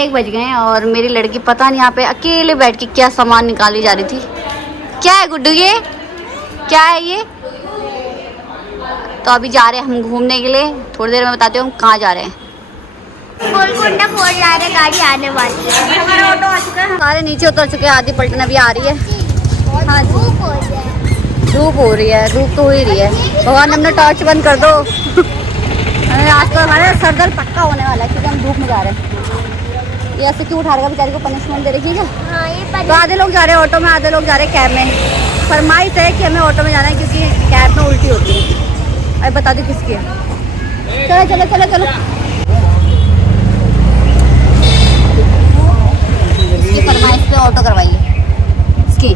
1 बज गए और मेरी लड़की पता नहीं यहाँ पे अकेले बैठ के क्या सामान निकाली जा रही थी। क्या है गुड्डू ये? क्या है ये? तो अभी जा रहे हैं हम घूमने के लिए। थोड़ी देर में बताते हूँ हम कहाँ जा रहे हैं। गोलकुंडा फोड़ जा रहे, गाड़ी आने वाली है। हमारा ऑटो आ चुका है। सारे नीचे उतर चुके हैं। आधी पलटन अभी आ रही है। हाँ जी, धूप हो रही है। धूप हो रही है। धूप तो हो ही रही है। भगवान हमने टॉर्च बंद कर दो। आज तो हमारा सर दर्द पक्का होने वाला है क्योंकि हम धूप में जा रहे हैं। ये ऐसे क्यों उठा रहा है बेचारी को, पनिशमेंट दे रही है। हाँ, ये तो आधे लोग जा रहे हैं ऑटो में, आधे लोग जा रहे हैं कैब में। फरमाइश है कि हमें ऑटो में जाना है क्योंकि कैब में उल्टी होती है। अरे बता दो किसकी है। चलो चलो चलो चलो। इसकी फरमाइश पे ऑटो करवाइए इसकी।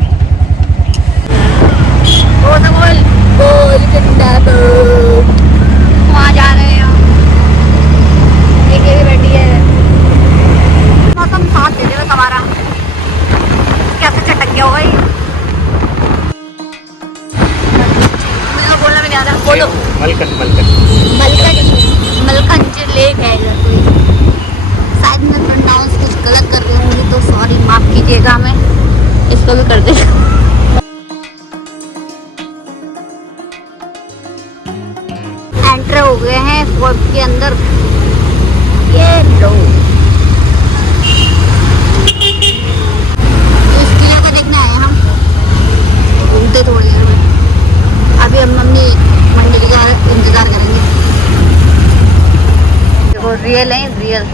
वहाँ जा रहे हैं हम। एक ये भी बैठी है। मौसम साथ दे दे हमारा। कैसे चटक गया होगा ये। मुझे बोलना भी नहीं आ रहा। बोलो। मलकंज लेक है इधर कोई। शायद मैं प्रोनाउंस कुछ गलत कर रही हूँ तो सॉरी, माफ कीजिएगा। हमें इसको भी कर देगा। एंटर हो गए हैं फोर्ट के अंदर। ये लो इस किले को देखने आए हम। घूमते थोड़ी देर में। अभी हम मम्मी मंडली का इंतजार करेंगे। देखो रियल है, रियल।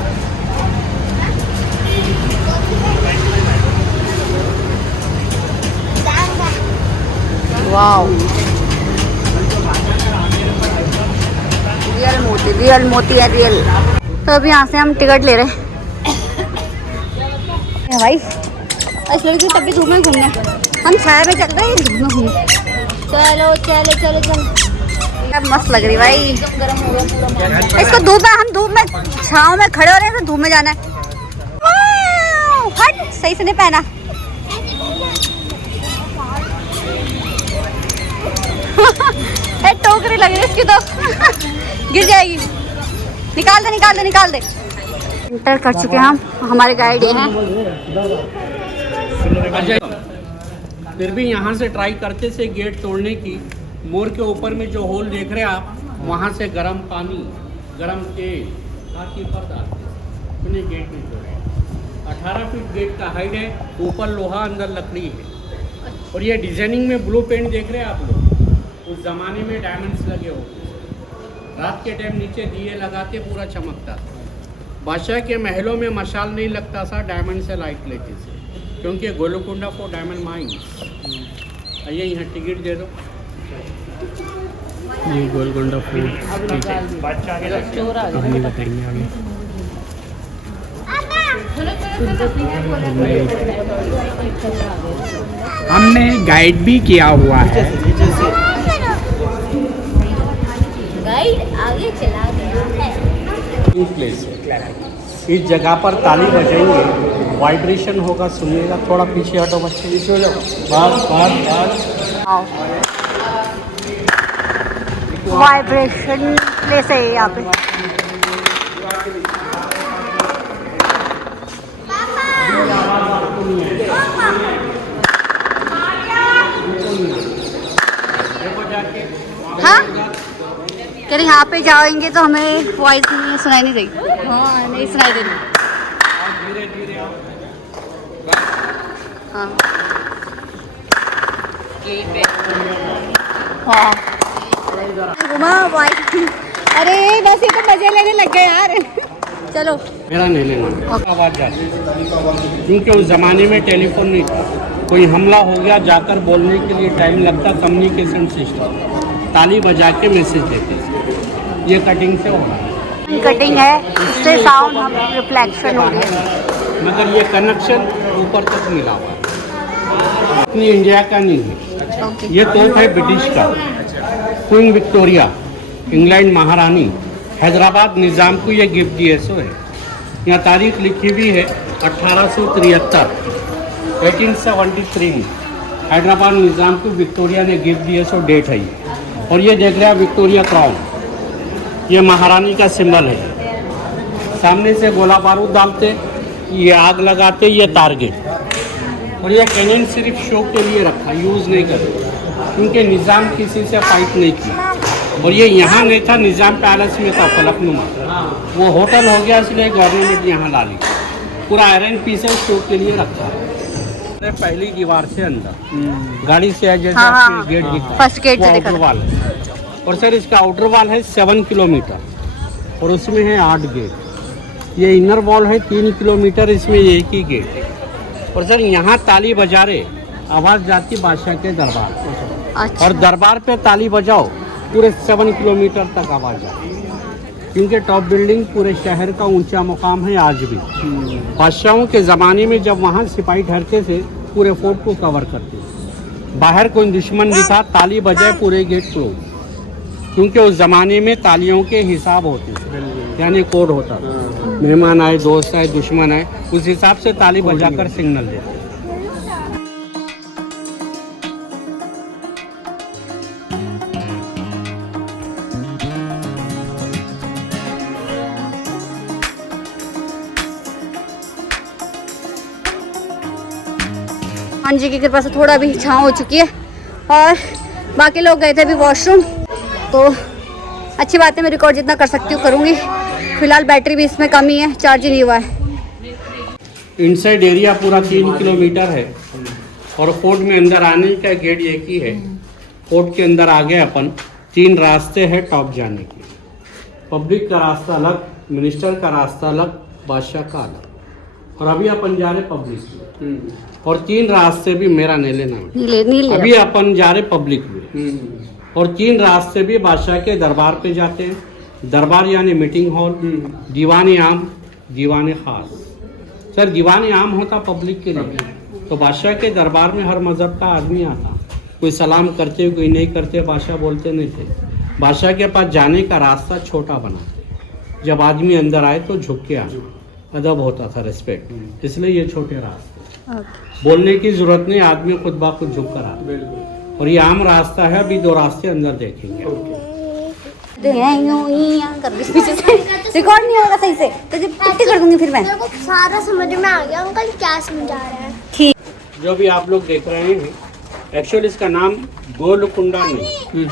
वाओ, रियल मोती है, रियल। तो अभी यहाँ से हम टिकट ले रहे हैं भाई। इस लड़की तब भी धूप में घूमने, हम छाया में चल रहे हैं धूप में घूमने। चलो चलो चलो चलो। मस्त लग रही भाई। इसको धूप में, हम धूप में छाँव में खड़े हो रहे हैं तो धूप में जाना है। हट, सही से नहीं पहना। टोकरी लग रही है इसकी तो। गिर जाएगी। निकाल दे निकाल दे निकाल दे। एंटर कर चुके हैं हम। हमारे गाइड ये हैं। फिर भी यहाँ से ट्राई करते से गेट तोड़ने की। मोर के ऊपर में जो होल देख रहे हैं आप, वहाँ से गर्म पानी, गर्म तेल ताकि पर डालते हैं। गेट में तोड़े 18 फीट गेट का हाइट है। ऊपर लोहा, अंदर लकड़ी है। और ये डिजाइनिंग में ब्लू पेंट देख रहे हैं आप लोग, उस जमाने में डायमंड्स लगे होते। रात के टाइम नीचे दिए लगाते पूरा चमकता था। बादशाह के महलों में मशाल नहीं लगता था डायमंड से लाइट लेते थे, क्योंकि गोलकुंडा फॉर डायमंड माइंस। आइए यहाँ टिकट दे दो। ये गोलकुंडा फूड नहीं बताएंगे आगे। हमने गाइड भी किया हुआ है। गाइड आगे चला गया है। प्लेस इस जगह पर ताली बजाएंगे, वाइब्रेशन होगा, सुनिएगा। थोड़ा पीछे हटो बच्चे, पीछे हो जाओ। बस बस बस। वाइब्रेशन प्लेस है यहाँ पे। हाँ, कह रहे यहाँ पे जाएंगे तो हमें वॉइस नहीं सुनाई नहीं देगी। हाँ, नहीं सुनाई देगी। हाँ हाँ, घुमा वॉइस। अरे बस ये तो मजे लेने लग गए यार। चलो मेरा नहीं लेना। आवाज़ जाती, क्योंकि उस ज़माने में टेलीफोन नहीं था। कोई हमला हो गया, जाकर बोलने के लिए टाइम लगता। कम्युनिकेशन सिस्टम, ताली बजा के मैसेज देते थे। ये कटिंग से हो रहा है। कटिंग है, इससे साउंड हम रिफ्लेक्शन हो रही है। मगर ये कनेक्शन ऊपर तक मिला हुआ है। अपनी इंडिया का नहीं है। ये तोप है ब्रिटिश का, क्वीन विक्टोरिया, इंग्लैंड महारानी, हैदराबाद निज़ाम को ये गिफ्ट दिए सो है। यहाँ तारीख लिखी हुई है 1873, 1873 में हैदराबाद निज़ाम को विक्टोरिया ने गिफ्ट दिए सो डेट है ये। और ये देख रहे हैं विक्टोरिया क्राउन, ये महारानी का सिंबल है। सामने से गोला बारूद डालते, ये आग लगाते ये टारगेट। और ये कैनन सिर्फ शो के लिए रखा, यूज़ नहीं करते, क्योंकि निज़ाम किसी से फाइट नहीं की। और ये यहाँ नहीं था, निज़ाम पैलेस में था फलकनुमा, वो होटल हो गया इसलिए गवर्नमेंट यहाँ ला ली। पूरा आयरन पीसेस शो के लिए रखा है। पहली दीवार से अंदर गाड़ी से जैसे हाँ, गेट दिखा, फर्स्ट गेट से आउटर वाल है। और सर इसका आउटर वाल है 7 किलोमीटर और उसमें है 8 गेट। ये इनर वॉल है 3 किलोमीटर, इसमें एक ही गेट है। और सर यहाँ ताली बजा रहे, आवाज़ जाती बादशाह के दरबार। अच्छा। और दरबार पे ताली बजाओ पूरे 7 किलोमीटर तक आवाज़ जाती, क्योंकि टॉप बिल्डिंग पूरे शहर का ऊंचा मुकाम है आज भी। बादशाहों के ज़माने में जब वहाँ सिपाही ठहरते थे पूरे फोर्ट को कवर करते थे। बाहर कोई दुश्मन दिखा, ताली बजाए पूरे गेट क्लोज, क्योंकि उस ज़माने में तालियों के हिसाब होते थे, यानी कोड होता था। मेहमान आए, दोस्त आए, दुश्मन आए, उस हिसाब से ताली बजाकर सिग्नल देते। हाँ जी की कृपा से थोड़ा भी छाँव हो चुकी है और बाकी लोग गए थे अभी वॉशरूम, तो अच्छी बात है, मैं रिकॉर्ड जितना कर सकती हूँ करूँगी। फिलहाल बैटरी भी इसमें कमी है, चार्ज ही नहीं हुआ है। इनसाइड एरिया पूरा 3 किलोमीटर है और फोर्ट में अंदर आने का गेट एक ही है। फोर्ट के अंदर आ गए अपन, 3 रास्ते हैं टॉप जाने के। पब्लिक का रास्ता अलग, मिनिस्टर का रास्ता अलग, बादशाह का अलग। और अभी अपन जा रहे पब्लिक में, और 3 रास्ते भी मेरा नहीं लेना, नीले अभी अपन जा रहे पब्लिक में। और 3 रास्ते भी बादशाह के दरबार पे जाते हैं। दरबार यानी मीटिंग हॉल, दीवान आम, दीवान खास। सर दीवान आम होता पब्लिक के लिए, तो बादशाह के दरबार में हर मज़हब का आदमी आता, कोई सलाम करते कोई नहीं करते, बादशाह बोलते नहीं थे। बादशाह के पास जाने का रास्ता छोटा बनाते, जब आदमी अंदर आए तो झुक के आना, अदब होता था, रिस्पेक्ट, इसलिए ये छोटे रास्ते। बोलने की जरूरत नहीं, आदमी खुद ब खुद झुक कर आता। और ये आम रास्ता है, अभी 2 रास्ते अंदर देखेंगे। रिकॉर्ड नहीं होगा सही से तो पिट्टी कर दूंगी फिर मैं। मेरे को सारा समझ में आ गया अंकल क्या समझा रहे हैं। ठीक, जो भी आप लोग देख रहे हैं, एक्चुअली इसका नाम गोलकुंडा नहीं,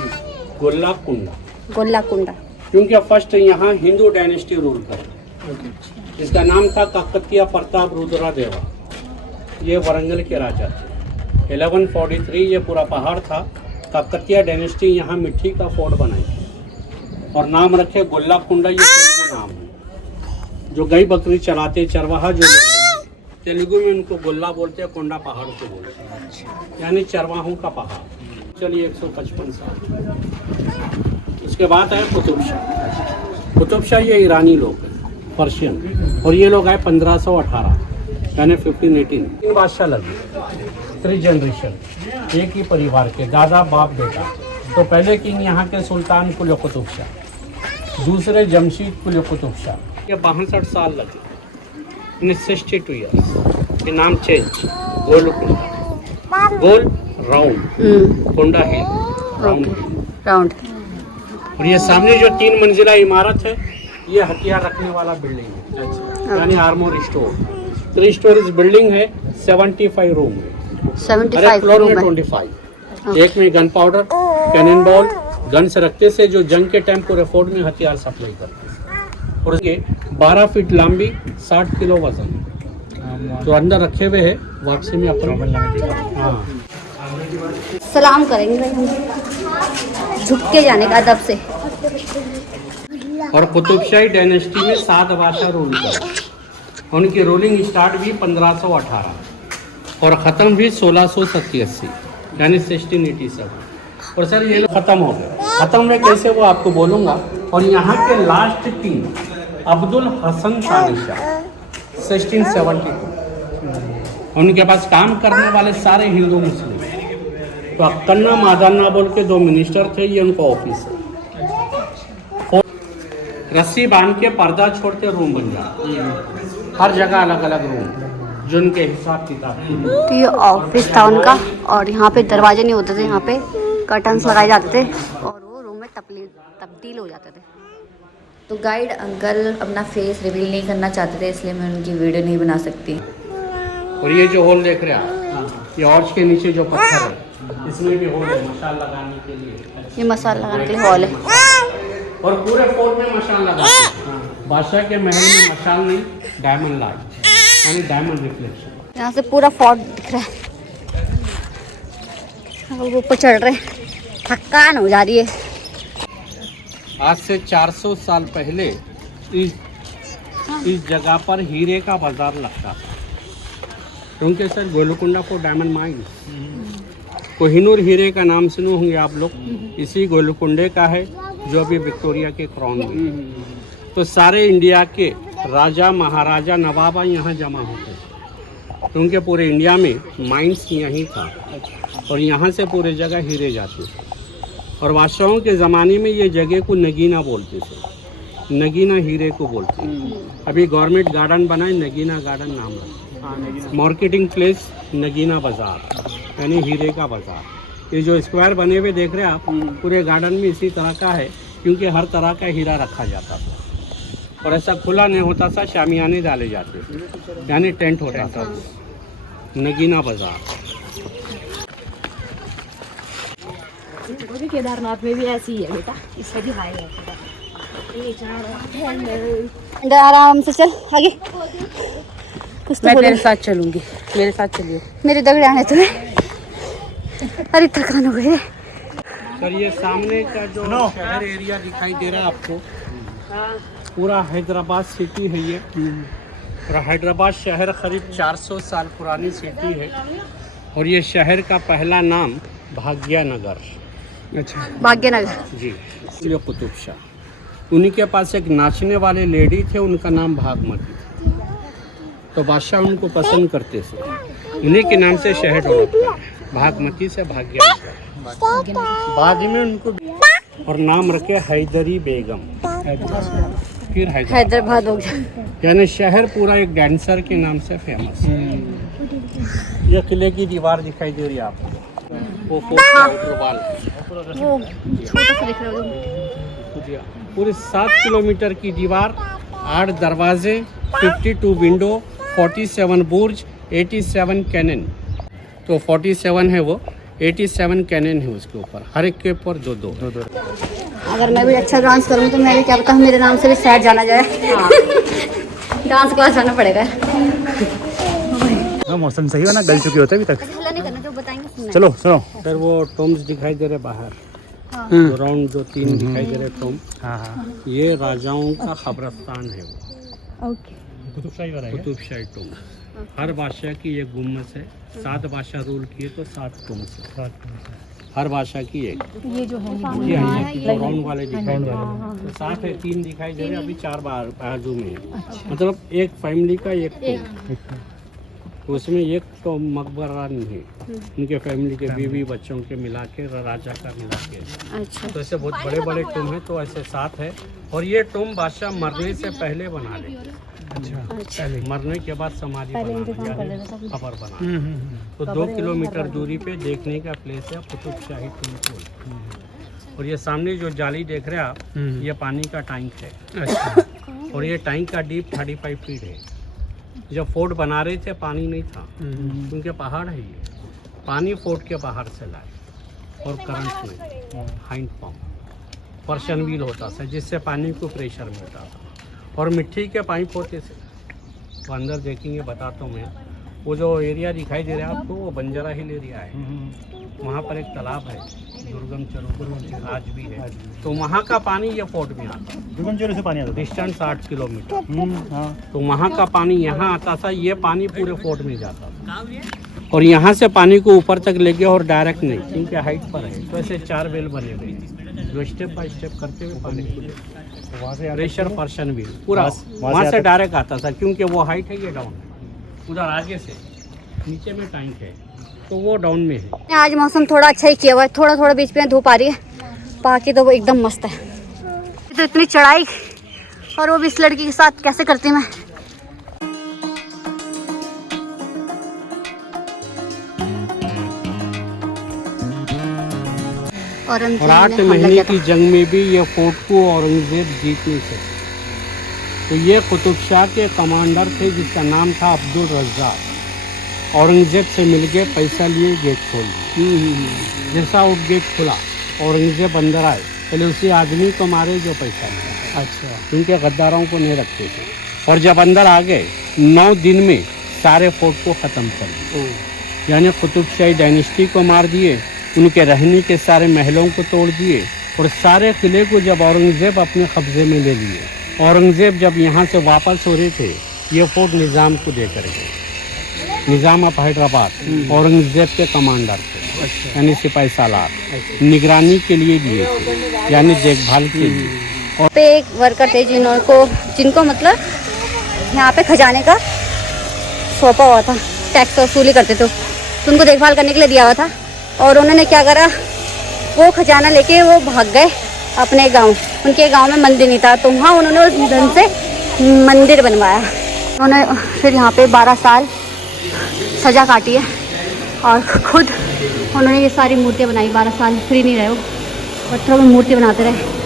गोल्ला कुंडा, गोल्ला कुंडा, क्योंकि फर्स्ट यहाँ हिंदू डायनेस्टी रूल कर। इसका नाम था काकतीय प्रताप रुद्रा देवा, ये वरंगल के राजा थे। 1143 ये पूरा पहाड़ था, काकतीय डायनेस्टी यहाँ मिट्टी का फोर्ट बनाई और नाम रखे गोल्ला कुंडा। ये तेलुगु नाम है। जो गाय बकरी चलाते चरवाहा जो तेलुगु में उनको गोल्ला बोलते हैं, कोंडा पहाड़ को बोलते हैं, यानी चरवाहों का पहाड़। चलिए 155 साल। उसके बाद आए कुतुब शाह। कुतुब शाह ये ईरानी लोग हैं, पर्शियन, और ये लोग आए 1518 यानी 1518। 3 बादशाह लगे, 3 जनरेशन, एक ही परिवार के, दादा बाप बेटा। तो पहले किंग यहाँ के सुल्तान कुल कुतुब शाह, दूसरे जमशीद कुल कुतुब शाह। ये 62 साल लगे, 62 ईयर्स। ये नाम चेंज, गोलकुंडा, गोल राउंड, कुंडा हिल राउंड। और ये सामने जो 3 मंजिला इमारत है, ये हथियार रखने वाला बिल्डिंग है, यानी आर्मोर स्टोर। 3 स्टोरीज बिल्डिंग है, 75 रूम है, 75 फ्लोर में रूम है। 25। एक में gun powder, cannon ball, gun से रखते से जो जंग के टाइम पूरे फोर्ट में हथियार सप्लाई करते। और उसके 12 फीट लंबी, 60 किलो वजन, जो अंदर रखे हुए है, वापसी में अपन हाँ सलाम करेंगे भाई हम, झुक के जाने का अदब से। और कुतुबशाही डायनेस्टी में 7 बादशाह रूल कर। उनकी रूलिंग स्टार्ट हुई 1518 और ख़त्म हुई 1687 यानी 1687। और सर ये लोग ख़त्म हो गए। ख़त्म में कैसे वो आपको बोलूँगा। और यहाँ के लास्ट किंग अब्दुल हसन तानी शाह 1672, उनके पास काम करने वाले सारे हिंदू मुस्लिम। तो अक्कन्ना मादान्ना बोल के 2 मिनिस्टर थे, ये उनका ऑफिस है। रस्सी बांध के पर्दा छोड़ते रूम बन जाता, हर जगह अलग अलग रूम जो उनके हिसाब किताब। तो ये ऑफिस था उनका, और यहाँ पे दरवाजे नहीं होते थे, यहाँ पे कर्टन्स लगाए जाते थे और वो रूम में तब्दील हो जाते थे। तो गाइड अंकल अपना फेस रिवील नहीं करना चाहते थे, इसलिए मैं उनकी वीडियो नहीं बना सकती। और ये जो होल देख रहे हैं आप, ये ऑर्च के नीचे जो पत्थर है इसमें भी होल है मशाल लगाने के लिए। ये मसाला लगाने के लिए हॉल है। और पूरे फोर्ट में मशाल लगाते हैं। बादशाह के महल में मशाल नहीं, डायमंड लाइट यानी डायमंड रिफ्लेक्शन। यहाँ से पूरा फोर्ट दिख रहा है। हम लोग ऊपर चढ़ रहे हैं, थकान हो जा रही है। आज से 400 साल पहले इस जगह पर हीरे का बाजार लगता था, क्योंकि सर गोलकुंडा को डायमंड माइन, कोहिनूर हीरे का नाम सुने होंगे आप लोग, इसी गोलकुंडे का है जो अभी विक्टोरिया के क्राउन में। तो सारे इंडिया के राजा महाराजा नवाबा यहाँ जमा होते थे, क्योंकि पूरे इंडिया में माइंस यहीं था और यहाँ से पूरे जगह हीरे जाते थे। और बादशाहों के ज़माने में ये जगह को नगीना बोलते थे, नगीना हीरे को बोलते हैं। अभी गवर्नमेंट गार्डन बनाए, नगीना गार्डन नाम है। मार्केटिंग प्लेस नगीना बाज़ार यानी हीरे का बाज़ार। ये जो स्क्वायर बने हुए देख रहे हैं आप, पूरे गार्डन में इसी तरह का है, क्योंकि हर तरह का हीरा रखा जाता था और ऐसा खुला नहीं होता था, शामियाने डाले जाते थे यानी टेंट होता था। नगीना बाज़ार। केदारनाथ में भी ऐसी ही है बेटा, इससे भी हाई है। आराम से चल आगे। कुछ तो मैं बोलो। तेरे साथ चलूंगी, मेरे साथ चलिए। मेरे दगड़े आने तुम्हें। अरे थकान हो गई है। सर ये सामने का जो शहर एरिया दिखाई दे रहा है आपको, पूरा हैदराबाद सिटी है ये। और हैदराबाद शहर करीब 400 साल पुरानी सिटी है और ये शहर का पहला नाम भाग्यनगर। अच्छा, भाग्यनगर जी, इसलिए कुतुब शाह। उन्हीं के पास एक नाचने वाले लेडी थे, उनका नाम भागमती था, तो बादशाह उनको पसंद करते थे, उन्हीं के नाम से शहर डेवलप भागमती से भाग्यनगर। बाद में उनको और नाम रखे हैदरी बेगम, फिर हैदराबाद हो गया। यानी शहर पूरा एक डांसर के नाम से फेमस है। ये किले की दीवार दिखाई दे रही है आपको, वो आउटर वॉल, वो छोटा सा दिख रहा है। पूरे 7 किलोमीटर की दीवार, 8 दरवाजे, 52 विंडो, 47 बुर्ज, 87 कैनन। तो 47 है वो, 87 कैनन है उसके ऊपर, हर एक के ऊपर दो दो। अगर मैं भी अच्छा डांस करूँ तो मैं भी क्या पता मेरे नाम से भी शायद जाना जाए। डांस क्लास जाना पड़ेगा। मौसम सही हो ना, गल चुके होते अभी तक। हल्ला नहीं करना, जो बताएंगे सुनना। चलो सुनो। सर वो टॉम्स दिखाई दे रहे बाहर, राउंड जो 3 दिखाई दे रहे टॉम, ये राजाओं का कब्रिस्तान है वो। ओके। कुतुबशाही वाला है। कुतुबशाही टॉम, हर बादशाह की एक गुम्मत है। 7 बादशाह रूल किए तो 7 टॉम्स है, हर बादशाह की एक। ये जो है ये राउंड वाले दिखाई दे रहे, तो 7 है, 3 दिखाई दे रहे, अभी 4 बाजू में है। मतलब एक फैमिली का एक उसमें एक तो मकबरा नहीं है, उनके फैमिली के बीवी बच्चों के मिला के, राजा का मिला के। अच्छा। तो ऐसे बहुत बड़े बड़े टूम है, तो ऐसे 7 है। और ये टूम बादशाह मरने से पहले बना ले। अच्छा, मरने के बाद समाधि खबर बना। तो 2 किलोमीटर दूरी पे देखने का प्लेस है कुतुबशाही टूम। और ये सामने जो जाली देख रहे हैं आप, ये पानी का टैंक है। और ये टैंक का डीप 35 फीट है। जब फोर्ट बना रहे थे पानी नहीं था, क्योंकि पहाड़ है ये, पानी फोर्ट के बाहर से लाए और करंट में हैंड पंप पर्शन व्हील होता था, जिससे पानी को प्रेशर मिलता था। और मिट्टी के पाइप होते थे। तो अंदर देखेंगे, बताता हूँ मैं, वो जो एरिया दिखाई दे रहा है आपको, वो बंजारा हिल एरिया है। वहाँ पर एक तालाब है, दुर्गम चरो आज भी है। तो वहाँ का पानी ये फोर्ट में आता है, दुर्गम चरो से पानी आता है, डिस्टेंस 8 किलोमीटर। तो वहाँ का पानी यहाँ आता था, ये पानी पूरे फोर्ट में जाता था। और यहाँ से पानी को ऊपर तक ले गया और डायरेक्ट नहीं, क्योंकि हाइट पर है। तो ऐसे 4 वेल बने हुए, जो स्टेप बाय स्टेप करते हुए पानी वहाँ से प्रेशर पर्शन भी पूरा वहाँ से डायरेक्ट आता था, क्योंकि वो हाइट है, ये डाउन है। उधर आगे से नीचे में टैंक है, तो वो डाउन में है। आज मौसम थोड़ा अच्छा ही किया हुआ है, थोड़ा थोड़ा बीच में धूप आ रही है, बाकी तो वो एकदम मस्त है। तो इतनी चढ़ाई और वो भी इस लड़की के साथ कैसे करती मैं। और 8 महीने की जंग में भी ये फोर्ट को औरंगजेब जीत नहीं सके। तो ये कुतुब शाह के कमांडर थे जिसका नाम था अब्दुल रज़्ज़ाक़। औरंगज़ेब से मिलके पैसा लिए गेट खोल दिया। जैसा वो गेट खुला औरंगज़ेब अंदर आए, पहले उसी आदमी को मारे जो पैसा लिया। अच्छा, क्योंकि गद्दारों को नहीं रखते थे। और जब अंदर आ गए 9 दिन में सारे फोर्ट को ख़त्म कर दिया, यानी कुतुब शाही डायनेस्टी को मार दिए, उनके रहने के सारे महलों को तोड़ दिए और सारे किले को जब औरंगज़ेब अपने कब्जे में ले लिए। औरंगज़ेब जब यहाँ से वापस हो रहे थे, ये फोर्ट निज़ाम को देकर गए। निज़ाम ऑफ हैदराबाद औरंगज़ेब के कमांडर थे, यानी सिपाही सालार, निगरानी के लिए दिए थे, यानी देखभाल के लिए। और पे एक वर्कर थे जिनको मतलब यहाँ पे खजाने का सौंपा हुआ था, टैक्स वसूली करते थे, तो उनको देखभाल करने के लिए दिया हुआ था। और उन्होंने क्या करा, वो खजाना लेके वो भाग गए अपने गांव। उनके गांव में मंदिर नहीं था, तो वहाँ उन्होंने उस धन से मंदिर बनवाया। उन्होंने फिर यहाँ पे 12 साल सज़ा काटी है और खुद उन्होंने ये सारी मूर्तियाँ बनाई। 12 साल फ्री नहीं रहे, वो पत्थरों में मूर्ति बनाते रहे।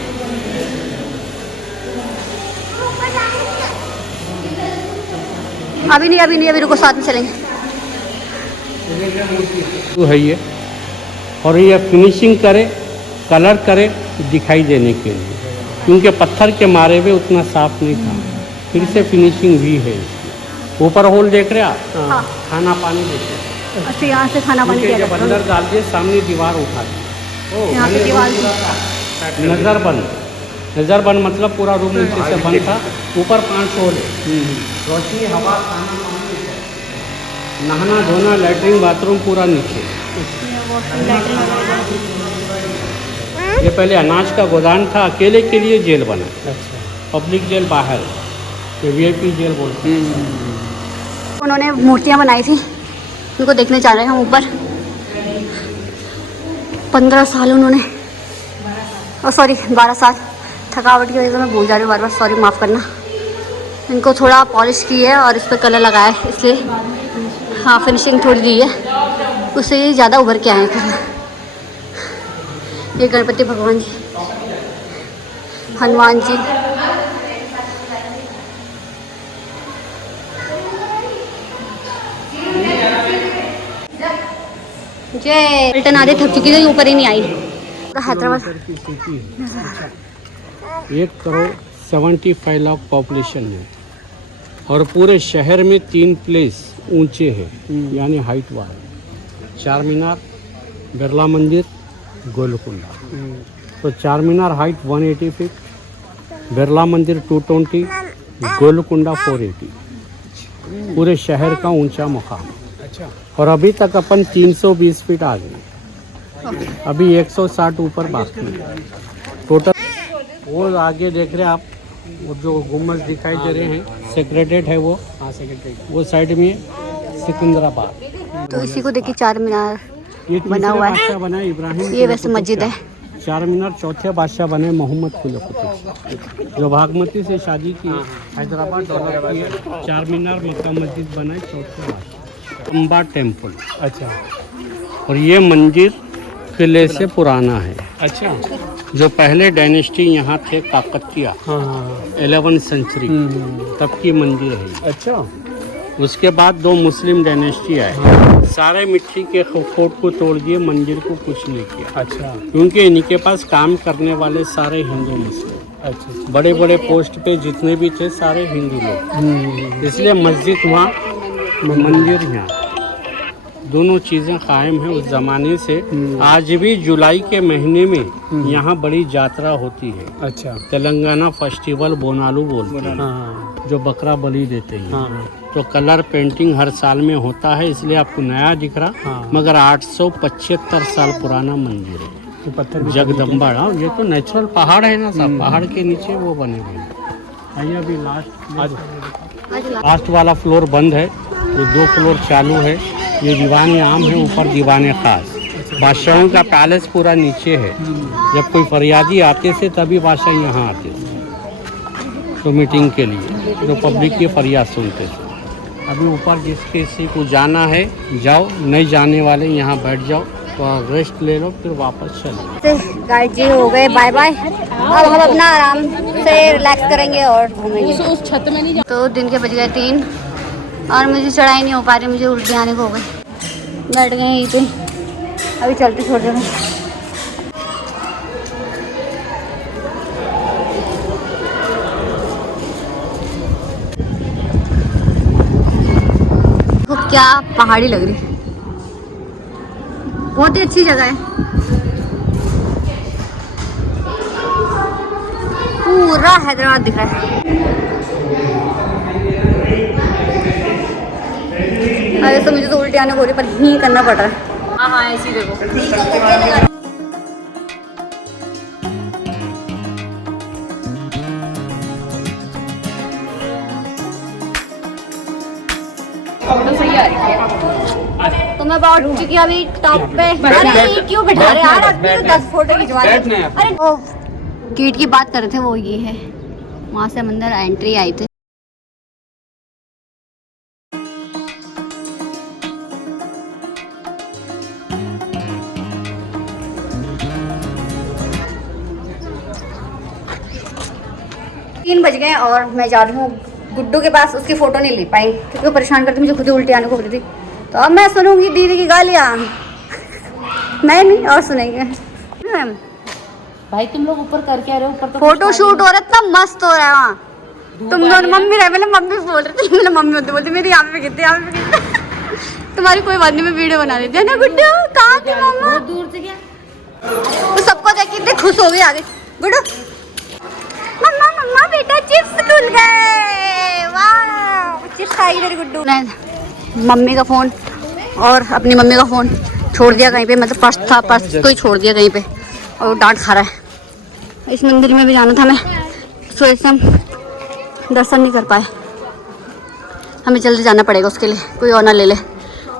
अभी नहीं, अभी रुको, साथ में चलेंगे। तो है ये, और ये फिनिशिंग करे, कलर करे दिखाई देने के लिए, क्योंकि पत्थर के मारे हुए उतना साफ नहीं था, फिर से फिनिशिंग हुई है। ऊपर होल देख रहे आप? हाँ। खाना पानी देख रहे। अच्छा, यहाँ से खाना पानी दिया जब जाता है। अंदर डाल दिए, सामने दीवार उठा दी, यहाँ पे दीवार नज़र बंद मतलब पूरा रूम नीचे से बंद था। ऊपर 5 होल है, रोशनी, हवा, खाना पानी, नहाना धोना, लैट्रिन बाथरूम पूरा नीचे। ये पहले अनाज का गोदाम था, अकेले के लिए जेल बना। अच्छा। पब्लिक जेल बाहर, ये वीआईपी जेल बोलते हैं। उन्होंने मूर्तियाँ बनाई थी, उनको देखने जा रहे हैं हम ऊपर। 15 साल उन्होंने, 12 साल। थकावट की वजह से मैं भूल जा रही हूँ बार, सॉरी, माफ़ करना। इनको थोड़ा पॉलिश की है और इस पर कलर लगाया है, इसलिए हाँ फिनिशिंग थोड़ी दी है, उससे ये ज़्यादा उभर के आए हैं कलर। ये गणपति भगवान जी, हनुमान जी, जय। रिटर्न आधे थक चुकी थी, ऊपर ही नहीं आई। हैदराबाद 1,75 लाख पॉपुलेशन है और पूरे शहर में 3 प्लेस ऊंचे हैं, यानी हाइट वाले। चार मीनार, बिरला मंदिर, गोलकुंडा। तो चार मीनार हाइट 180 फीट, बिरला मंदिर 220, गोलकुंडा 480। पूरे शहर का ऊंचा मुकाम। अच्छा। और अभी तक अपन 320 फीट आ गए, अभी 160 ऊपर बाकी है टोटल। वो आगे देख रहे हैं आप, वो जो गुम्बद दिखाई दे रहे हैं, सेक्रेटेरिएट है वो। हाँ, सेक्रेटेरिएट वो साइड में सिकंदराबाद। तो इसी को देखिए, चार मीनार ये बना हुआ है, बादशाह बना इब्राहिम। ये वैसे मस्जिद है। चार मीनार चौथे बादशाह बने मोहम्मद कुली कुतुब, जो भागमती से शादी की, हैदराबाद डेवलप की। चार मीनार मक्का मस्जिद बना चौथे बादशाह। अम्बा टेम्पल। अच्छा। और ये मंदिर किले से पुराना है। अच्छा। जो पहले डायनेस्टी यहाँ थे काकतिया, 11वीं सेंचुरी तब की मंदिर है। अच्छा। उसके बाद 2 मुस्लिम डायनेस्टी आए, सारे मिट्टी के फोर्ट को तोड़ दिए, मंदिर को कुछ नहीं किया। अच्छा। क्योंकि इनके पास काम करने वाले सारे हिंदू मुस्लिम। अच्छा। बड़े बड़े पोस्ट पे जितने भी थे सारे हिंदू लोग, इसलिए मस्जिद वहाँ, मंदिर यहाँ, दोनों चीज़ें कायम हैं उस ज़माने से। आज भी जुलाई के महीने में यहाँ बड़ी यात्रा होती है। अच्छा। तेलंगाना फेस्टिवल बोनालू बोलते हैं। हाँ। जो बकरा बलि देते हैं। हाँ। तो कलर पेंटिंग हर साल में होता है, इसलिए आपको नया दिख रहा। हाँ। मगर 875 साल पुराना मंदिर है। तो पत्थर जगदम्बा। ये तो नेचुरल पहाड़ है ना सब, पहाड़ के नीचे वो बने हुए हैं। अभी लास्ट वाला फ्लोर बंद है, ये 2 फ्लोर चालू है। ये दीवाने आम है, ऊपर दीवाने खास। बादशाहों का पैलेस पूरा नीचे है। जब कोई फरियादी आते थे तभी बादशाह यहाँ आते थे, तो मीटिंग के लिए, तो पब्लिक की फरियाद सुनते थे। अभी ऊपर जिसके किसी को जाना है जाओ, नहीं जाने वाले यहाँ बैठ जाओ, वहाँ रेस्ट ले लो फिर वापस चलो। गाइड जी हो गए बाय बाय। अब हम अपना आराम से रिलैक्स करेंगे और घूमेंगे। उस छत में नहीं तो दिन के बज गए 3 और मुझे चढ़ाई नहीं हो पा रही, मुझे उल्टी आने को हो गई। बैठ गए यहीं पे, अभी चलते छोड़ देंगे। तो क्या पहाड़ी लग रही, बहुत ही अच्छी जगह है। पूरा हैदराबाद दिख रहा है। अरे तो मुझे तो उल्टी आने को हो रही, पर ही करना पड़ रहा है। हाँ ऐसे ही देखो। फोटो सही आ रही है। तो मैं बैठ चुकी अभी टॉप पे। अरे ये क्यों बिठा रहे यार, आदमी तो 10 फोटो खिंचवा रहे। अरे ओ गेट की बात कर रहे थे, वो ये है, वहाँ से हम अंदर एंट्री आई थे। तीन बज गए और मैं जा रही हूँ गुड्डू के पास। उसकी फोटो नहीं ले पाई क्योंकि वो परेशान करती, मुझे खुद ही उल्टी आने को हो रही थी। तो अब मैं सुनूंगी दीदी की गालियाँ। नहीं और सुनेंगे। भाई तुम लोग ऊपर कर क्या रहे हो? ऊपर तो फोटो शूट हो रहा है, इतना मस्त हो रहा है वहाँ। तुम दोनों मम्मी रहे, मैंने मम्मी बोल रही थी, मैंने मम्मी होते बोलती मेरी यहाँ पे गिरते, यहाँ पे गिरते। तुम्हारी कोई बात नहीं, मैं वीडियो बना देती है ना। गुड्डू कहाँ थी मम्मा? बहुत दूर से क्या? तो सबको देख के इतने खुश हो गई आगे। गुड्डू मम्मा मम्मा बेटा चिप्स खुल गए, वाह चिप्स खाई मेरी गुड्डू ने। मम्मी का फ़ोन और अपनी मम्मी का फ़ोन छोड़ दिया कहीं पे, मतलब पर्स था, पर्स को ही छोड़ दिया कहीं पे, और वो डांट खा रहा है। इस मंदिर में भी जाना था मैं, तो ऐसे हम दर्शन नहीं कर पाए। हमें जल्दी जाना पड़ेगा, उसके लिए कोई और ना ले ले।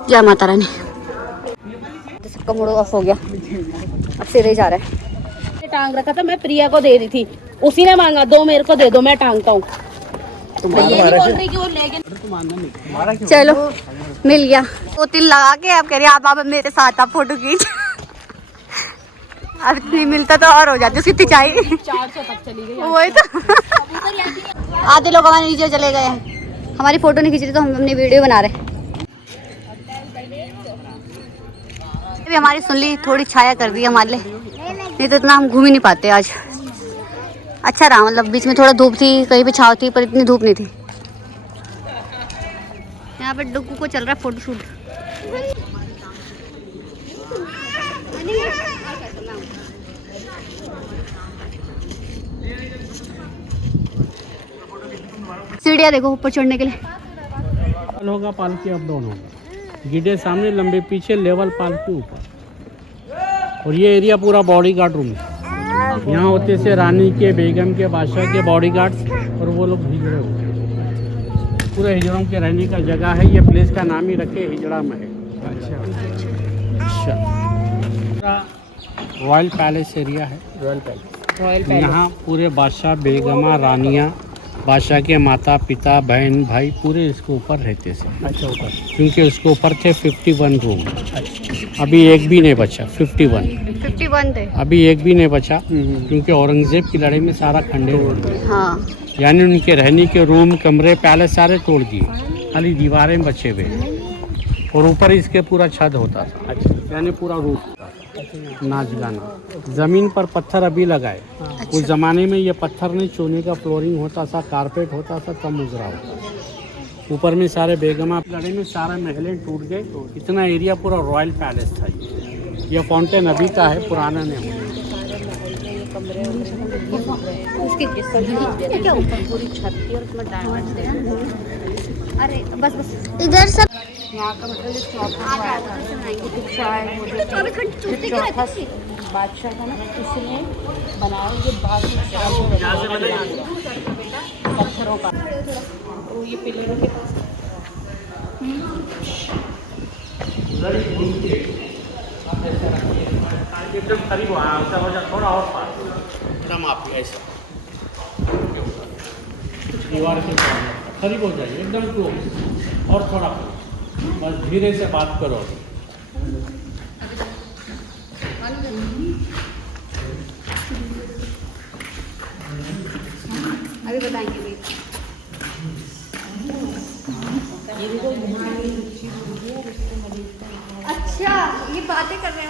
जय माता रानी। तो सबका मूड ऑफ हो गया, अब सीधे ही जा रहा है। टांग रखा था, मैं प्रिया को दे रही थी, उसी ने मांगा दो मेरे को दे दो, मैं टांगता हूँ। चलो मिल गया। 2-3 लगा के अब कह रही आप मेरे साथ आप फोटो खींच। अब इतनी मिलता तो और हो जाती उसकी खिंचाई। 400 तक चली गई। वही तो आधे लोग हमारे नीचे चले गए हैं, हमारी फोटो नहीं खींच रही तो हम अपनी वीडियो बना रहे हैं। अभी हमारी सुन ली, थोड़ी छाया कर दी हमारे लिए, नहीं तो इतना हम घूम ही नहीं पाते आज। अच्छा रहा, मतलब बीच में थोड़ा धूप थी, कहीं पे छाव थी, पर इतनी धूप नहीं थी। यहाँ पे डुगू को चल रहा है फोटो शूट। सीढ़ियाँ देखो ऊपर चढ़ने के लिए। होगा पालकी अप डाउन होगा, गिड्डे सामने लंबे पीछे, लेवल पालकी ऊपर। और ये एरिया पूरा बॉडी गार्ड रूम है। यहाँ होते से रानी के, बेगम के, बादशाह के बॉडी गार्ड्स, और वो लोग हिजड़े होते हैं। पूरे हिजड़ों के रहने का जगह है। ये प्लेस का नाम ही रखे हिजड़ा महल। अच्छा, रॉयल पैलेस एरिया है। रॉयल पैलेस यहाँ पूरे बादशाह, बेगमा, रानियाँ, बादशाह के माता पिता, बहन भाई पूरे इसके ऊपर रहते थे। अच्छा, ऊपर क्योंकि उसके ऊपर थे 51 रूम। अभी एक भी नहीं बचा। 51 थे, अभी एक भी नहीं बचा क्योंकि औरंगजेब की लड़ाई में सारा खंडे उड़ गए। हाँ, यानी उनके रहने के रूम, कमरे, पैलेस सारे तोड़ दिए, खाली दीवारें बचे हुए। और ऊपर इसके पूरा छत होता था। अच्छा, यानी पूरा रूफ था, नाच गाना। ज़मीन पर पत्थर अभी लगाए। अच्छा। उस ज़माने में ये पत्थर नहीं, चूने का फ्लोरिंग होता था, कारपेट होता था, तब मुजरा होता था। ऊपर में सारे बेगमा लड़े में सारे महलें टूट गए। इतना एरिया पूरा रॉयल पैलेस था। ये फाउंटेन अभी का है, पुराना नहीं है। अरे बस इधर सब यहाँ का मतलब बादशाह था ना, इसने बनाया ये पत्थरों का। तो ये पिलरों के पास एकदम करीब थोड़ा और पास एकदम आप ऐसा दीवार के करीब हो जाइए, एकदम क्लोज और थोड़ा बस धीरे से बात करो। अभी बताएंगे भी। अच्छा ये बातें कर रहे हैं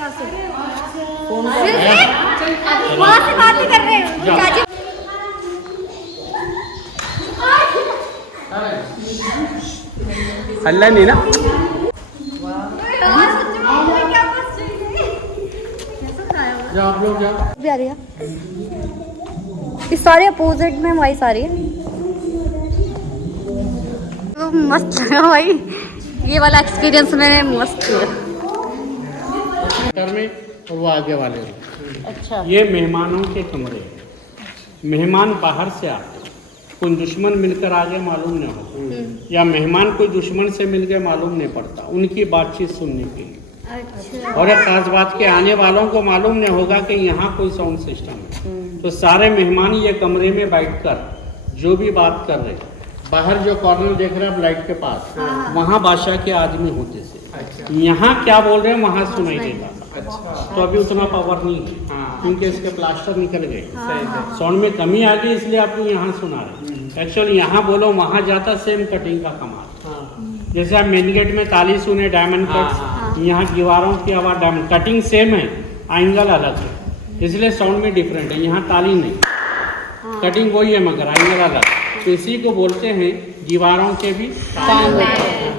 वहाँ से बातें कर रहे हैं चाची। हल्ला नहीं ना। जाओ आप लोग जाओ। भी आ रही है इस सारे अपोजिट में वही सारी है। तो मस्त लगा भाई, ये वाला एक्सपीरियंस मैंने मस्त किया। में और वो आगे वाले में। अच्छा ये मेहमानों के कमरे हैं। मेहमान बाहर से आते, कोई दुश्मन मिलकर आ गए मालूम नहीं होता, या मेहमान कोई दुश्मन से मिल गए मालूम नहीं पड़ता, उनकी बातचीत सुनने के लिए। अच्छा और एक खास बात के आने वालों को मालूम नहीं होगा कि यहाँ कोई साउंड सिस्टम है। तो सारे मेहमान ये कमरे में बैठकर जो भी बात कर रहे, बाहर जो कॉर्नर देख रहे हैं लाइट के पास, वहाँ बादशाह के आदमी होते थे। यहाँ क्या बोल रहे हैं वहाँ सुनाई देगा। तो अभी उतना पावर नहीं है क्योंकि इसके प्लास्टर निकल गए, साउंड में कमी आ गई, इसलिए आपको यहाँ सुना रहे। एक्चुअली यहाँ बोलो वहाँ जाता सेम कटिंग का कमाल। जैसे आप मेन गेट में ताली सुने डायमंड कट्स, यहाँ दीवारों की आवाज़ डायमंड कटिंग सेम है, एंगल अलग है, इसलिए साउंड में डिफरेंट है। यहाँ ताली नहीं, कटिंग वही है मगर एंगल अलग। तो इसी को बोलते हैं दीवारों के भी कान होते हैं।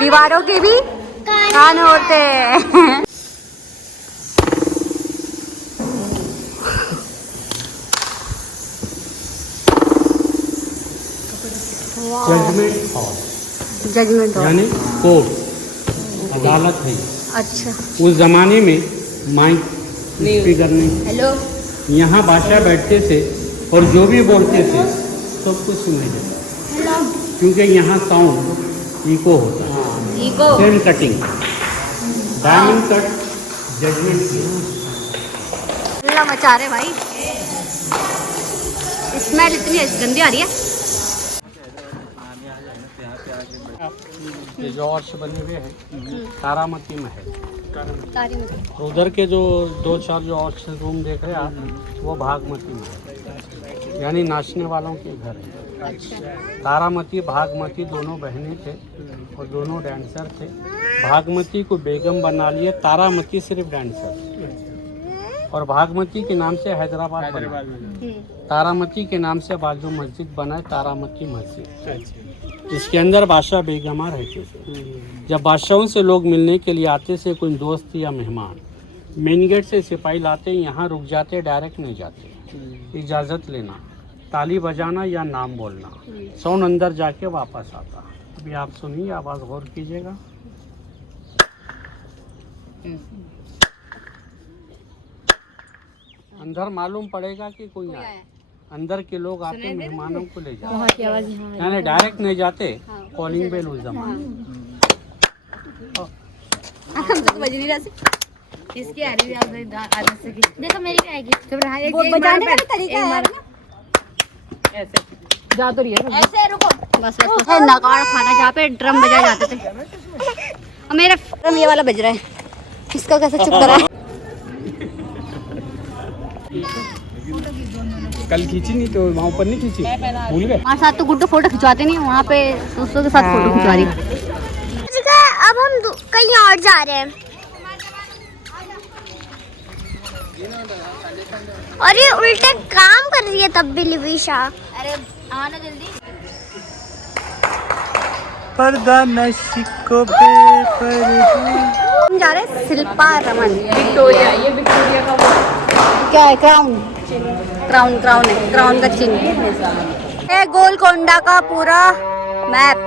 दीवारों के भी कान होते हैं। जजमेंट हॉल जजमेंट हॉल यानी कोर्ट, अदालत है। अच्छा उस जमाने में माइक स्पीकर नहीं, हेलो यहाँ बादशाह बैठते थे और जो भी बोलते थे सब कुछ सुनाई देता, क्योंकि यहाँ साउंड इको होता है। Echo same cutting diamond cut judgement की। मचा रहे भाई, स्मेल इतनी गंदी आ रही है। ये जो अर्श बने हुए हैं तारामती महल, सारी में तो उधर के जो 2-4 जो अर्श रूम देख रहे हैं आप, वो भागमती महल यानी नाचने वालों के घर है। अच्छा तारामती भागमती दोनों बहनें थे और दोनों डांसर थे। भागमती को बेगम बना लिए, तारामती सिर्फ डांसर। और भागमती के नाम से हैदराबाद बना, तारामती के नाम से बाजू मस्जिद बना है, तारामती मस्जिद। इसके अंदर बादशाह बेगमा रहते थे। जब बादशाहों से लोग मिलने के लिए आते से कोई दोस्त या मेहमान, मेन गेट से सिपाही लाते, यहाँ रुक जाते, डायरेक्ट नहीं जाते, इजाज़त लेना, ताली बजाना या नाम बोलना, साउंड अंदर जाके वापस आता। अभी आप सुनिए, आवाज़ गौर कीजिएगा। अंदर मालूम पड़ेगा कि कोई आए, अंदर के लोग आते मेहमानों को ले जाते, यानी डायरेक्ट नहीं जाते, कॉलिंग बेल उस जमाने। इसकी आ रही है आदत से की। देखो मेरी भी आएगी। वो बजाने का तरीका है ना। ऐसे जा तो रही है ऐसे रुको बस है नगाड़ खाना जहाँ पे ड्रम बजाए जाते थे। अब मेरा ड्रम ये वाला बज रहा है, इसका कैसे चुप करा है। कल खींची नहीं तो वहाँ ऊपर नहीं खींची, भूल गए। हमारे साथ तो गुड्डू फोटो खिंचवाते नहीं, वहाँ पे दोस्तों के साथ फोटो खिंचवा रही। अब हम कहीं और जा रहे हैं। और ये उल्टे काम कर रही है तब भी लिविशा। अरे आना जल्दी। पर्दा नशिको पे हम जा रहे हैं शिल्पा रमन, विक्टोरिया, ये विक्टोरिया का वो क्या है, क्राउन क्राउन क्राउन है, क्राउन का चिन्ह है। गोलकोंडा का पूरा मैप